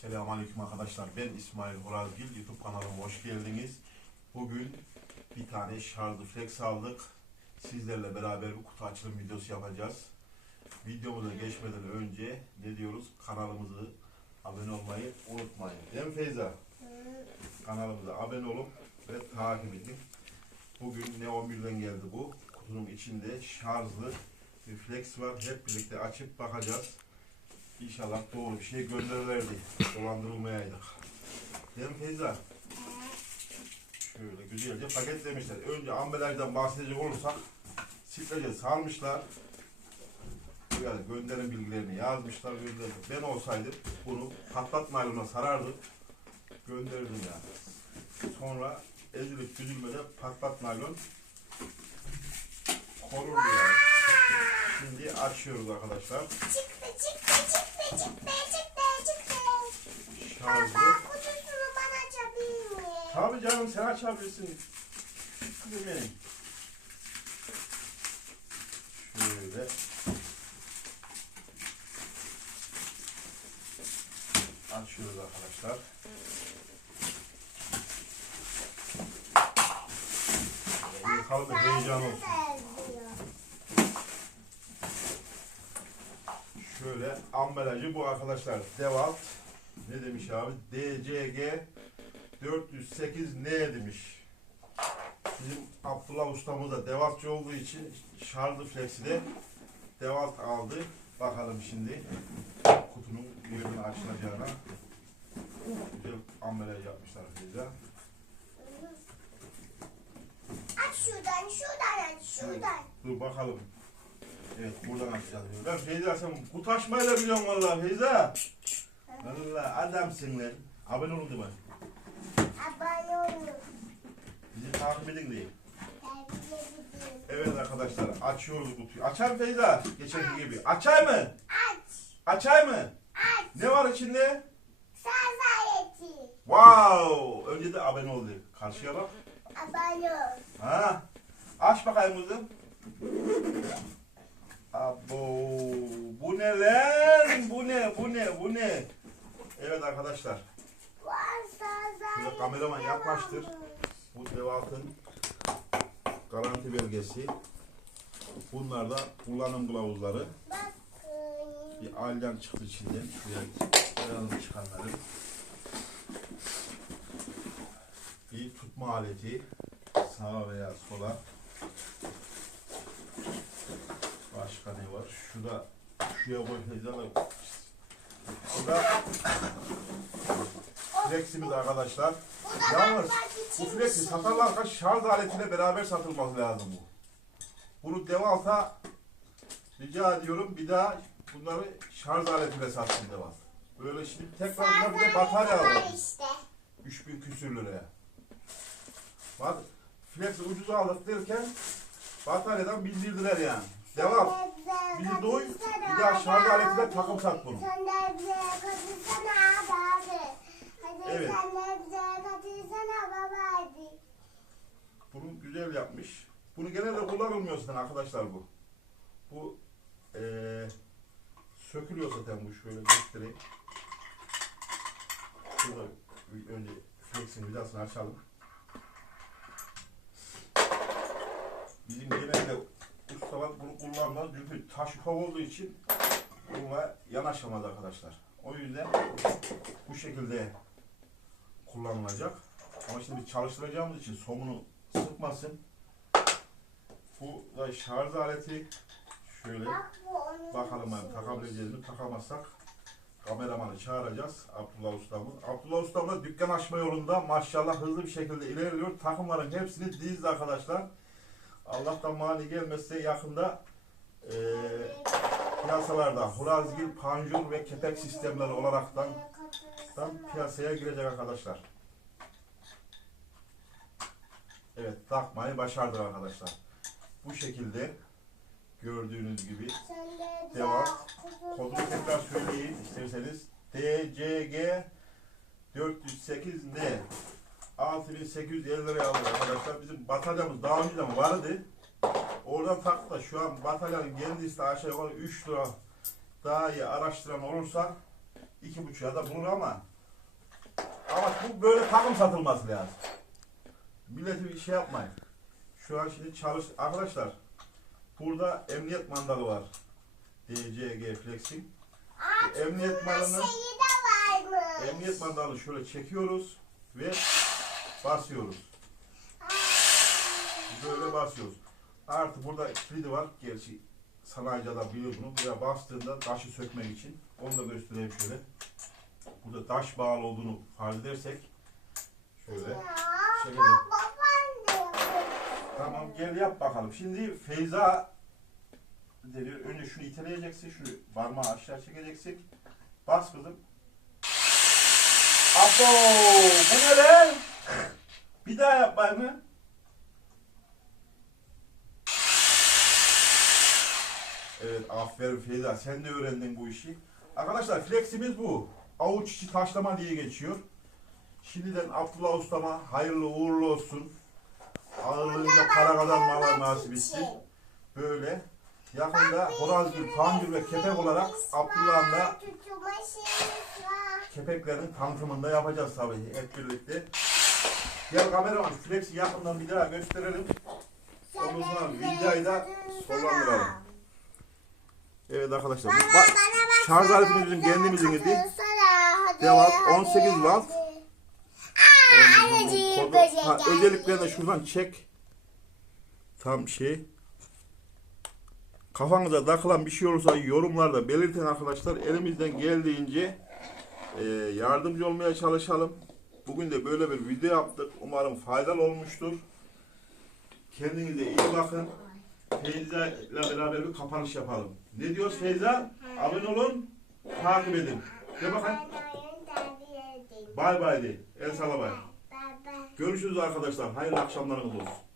Selamünaleyküm arkadaşlar. Ben İsmail Horazgil. YouTube kanalıma hoş geldiniz. Bugün bir tane şarjlı flex aldık. Sizlerle beraber bir kutu açılım videosu yapacağız. Videomuza geçmeden önce ne diyoruz? Kanalımızı abone olmayı unutmayın. Değil mi Feyza? Kanalımıza abone olun ve takip edin. Bugün ne 11'den geldi bu. Kutunun içinde şarjlı bir flex var. Hep birlikte açıp bakacağız. İnşallah doğru bir şey gönderirlerdi. Dolandırılmayaydık. Değil mi Feyza? Şöyle güzelce paketlemişler. Önce ambalajdan bahsedecek olursak sitlece sarmışlar. Yani gönderim bilgilerini yazmışlar. Gönderdim. Ben olsaydım bunu patlat naylona sarardım. Gönderirdim yani. Sonra ezilip düzülmeden patlat naylon. Şimdi açıyoruz arkadaşlar. Çıktı çıktı çıktı çıktı çıktı çıktı. Şarjı. Baba kutusunu bana açabilir mi? Tabii canım sen açabilirsin. Kızım benim. Şöyle. Açıyoruz arkadaşlar. Bakalım heyecan olsun. Şöyle ambalajı bu arkadaşlar. Devalt ne demiş abi? DCG 408 ne demiş? Bizim Abdullah ustamız da devaltçı olduğu için şarjlı flexi de devalt aldı. Bakalım şimdi kutunun yerine açılacağına. Güzel ambalaj yapmışlar Feyza. Aç şuradan şuradan aç şuradan. Dur bakalım. Evet buradan açacağız. Ben Feyza sen da biliyorsun vallahi Feyza. Vallahi adamsın lan. Abone olun mi? Abone olun. Bizi takip edin diye. Evet arkadaşlar açıyoruz kutuyu. Açar mı Feyza? Geçenki gibi. Açay mı? Aç. Açay mı? Aç. Ne var içinde? Sazayeti. Wow! Önce de abone ol diye. Karşıya bak. Abone ol. Ha? Aç bakayım kızım. Abo, bu ne lan? Bu ne? Bu ne? Bu ne? Evet arkadaşlar. Şöyle kameraman yaklaştır. Bu Devat'ın garanti belgesi. Bunlar da kullanım kılavuzları. Bir alyan çıktı içinden. Şuraya koyalım çıkanları. Bir tutma aleti. Sağa veya sola. Şurada şuraya koy Feyza da. Şurada fleximiz arkadaşlar. Yalnız bu şey. satarlarken şarj aletiyle beraber satılması lazım bu. Bunu Devalt'a rica ediyorum bir daha bunları şarj aletiyle satsın Devalt. Böyle şimdi tekrar buna bir de batarya alalım. işte. 3000 küsür liraya. Bak Flex'i ucuza aldık derken bataryadan bildirdiler yani. Devam. De Bizi doy, bir daha şarj abi, aletiyle abi. takım sat bunu. Sen de bize katırsana abi abi. Hadi Evet. sen de bize katırsana baba hadi. Bunu güzel yapmış. Bunu genelde kullanılmıyor zaten arkadaşlar bu. Bu eee sökülüyor zaten bu şöyle göstereyim. Şurada bir önce flex'in vidasını açalım. Bizim ustalar bunu kullanmaz çünkü taş yufak olduğu için bununla yanaşamaz arkadaşlar. O yüzden bu şekilde kullanılacak. Ama şimdi biz çalıştıracağımız için somunu sıkmasın. Bu da şarj aleti. Şöyle bakalım için. takabileceğiz mi? Takamazsak kameramanı çağıracağız. Abdullah ustamız. Abdullah ustamız dükkan açma yolunda maşallah hızlı bir şekilde ilerliyor. Takımların hepsini dizdi arkadaşlar. Allah'tan mani gelmezse yakında eee piyasalarda Hurazgil, panjur ve kepek sistemleri olaraktan piyasaya girecek arkadaşlar. Evet takmayı başardı arkadaşlar. Bu şekilde gördüğünüz gibi Devam. kodunu tekrar söyleyin isterseniz. DCG 408N 6850 liraya aldık arkadaşlar. Bizim bataryamız daha önceden vardı. Oradan taktık da şu an bataryanın kendisi de aşağı yukarı 3 lira daha iyi araştıran olursa iki buçuğa da bulur ama ama bu böyle takım satılması lazım. Milleti bir şey yapmayın. Şu an şimdi çalış arkadaşlar. Burada emniyet mandalı var. DCG Flex'in. Emniyet varmış. emniyet mandalını şöyle çekiyoruz ve basıyoruz. Böyle basıyoruz. Artı burada kilidi var. Gerçi sanayici adam biliyor bunu. Buraya bastığında taşı sökmek için. Onu da göstereyim şöyle. Burada taş bağlı olduğunu farz edersek şöyle. Şöyle. Tamam gel yap bakalım. Şimdi Feyza deniyor. Önce şunu iteleyeceksin. Şunu parmağı aşağı çekeceksin. Bas kızım. Abo! Bu ne lan? Bir daha yap mı? Evet aferin Feyza. Sen de öğrendin bu işi. Arkadaşlar fleximiz bu. Avuç içi taşlama diye geçiyor. Şimdiden Abdullah Ustama hayırlı uğurlu olsun. Ağırlığınca para kazanmalar nasip etsin. Böyle yakında Horazgül, Pangül ve Kepek olarak Abdullah'ın da kepeklerin tanıtımında yapacağız tabii hep birlikte. Gel kameraman Flex'i yakından bir daha gösterelim. Sonra videoyu da sonlandıralım. Evet arkadaşlar. bu- Bak, şarj aletimiz bizim kendimizin idi. Devam, 18 watt. Özelliklerini de şuradan çek. Tam şey. Kafanıza takılan bir şey olursa yorumlarda belirtin arkadaşlar. Elimizden geldiğince e, yardımcı olmaya çalışalım. Bugün de böyle bir video yaptık. Umarım faydalı olmuştur. Kendinize iyi bakın. Feyza ile beraber bir kapanış yapalım. Ne diyoruz Feyza? Abone olun, takip edin. De bakın. Bay bay de. El sala bay. Görüşürüz arkadaşlar. Hayırlı akşamlarınız olsun.